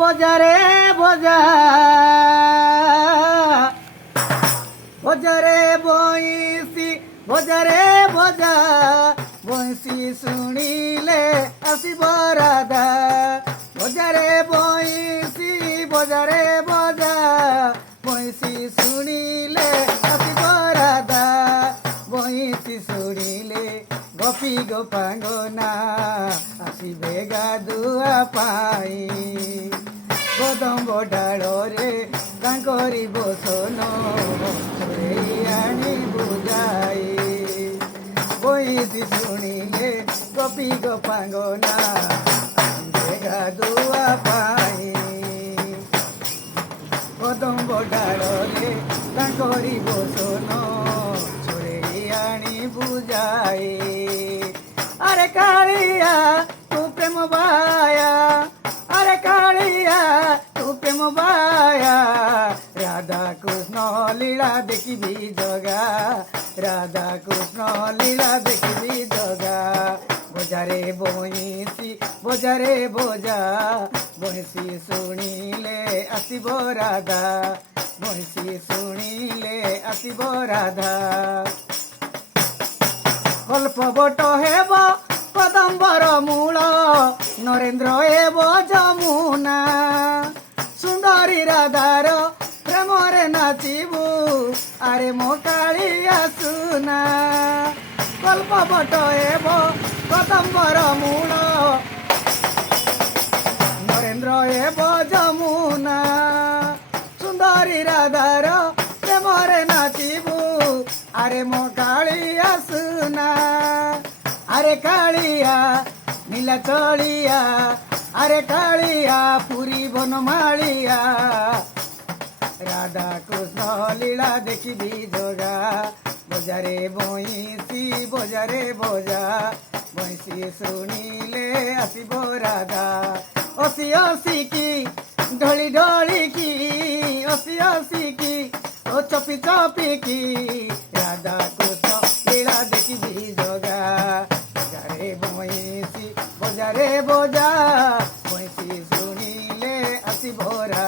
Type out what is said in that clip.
বজারে বজা বজারে বইসি বজারে বজা বইসি শুনিলে আসিব রাধা বজারে বইসি বজারে বজা বইসি শুনিলে আসিব রাধা বইসি শুনিলে গোপী গোপাঙ্গনা আসিবে গাধুয়া পাই কদম্ব ডাଳରେ ତାଙ୍କରି ବସନ ଛଡ଼େଇ ଆଣି ବୁଝାଇ ବଇସି ଶୁଣିଲେ ଗୋପୀ ଗୋପାଙ୍ଗନା ଆସିବେ ଗାଧୁଆ ପାଇଁ କଦମ୍ବ ଡାଳରେ ତାଙ୍କରି ବସନ ଛଡ଼େଇ ଆଣି ବୁଝାଇ ଆରେ କାଳିଆ ତୁ ପ୍ରେମ ବାୟା আরে কালিয়া তু প্রেম বায়া রাধা কৃষ্ণ লীলা দেখিবি জগা রাধা কৃষ্ণ লীলা দেখিবি জগা বজারে বইসি বজারে বজা বইসি শুনিলে আসিব রাধা বইসি শুনিলে আসিব রাধা কল্প বট হেব কদম্বর মূল নরেন্দ্র এব যমুনা সুন্দরী রাধার প্রেমরে নাচিবু আরে মো কালিয়া সুনা কল্প বট এব কদম্বর মূল নরেন্দ্র এব যমুনা সুন্দরী রাধার প্রেমরে নাচিবু আরে মো কালিয়া সুনা আরে কালিয়া নীলা চলিয়া আরে কালিয়া পুরী বনমালিয়া রাধা কৃষ্ণ লীলা দেখিবি জগা বজারে বইসি বজারে বজা বইসি শুনিলে আসিব রাধা অসি অসি কি ঢলি ঢলি কি অসি অসি কি ও চপি চপি কি রাধা কৃষ্ণ লীলা দেখিবি জগা বজারে বইসি বজারে বজা বইসি শুনিলে আসিব রাধা।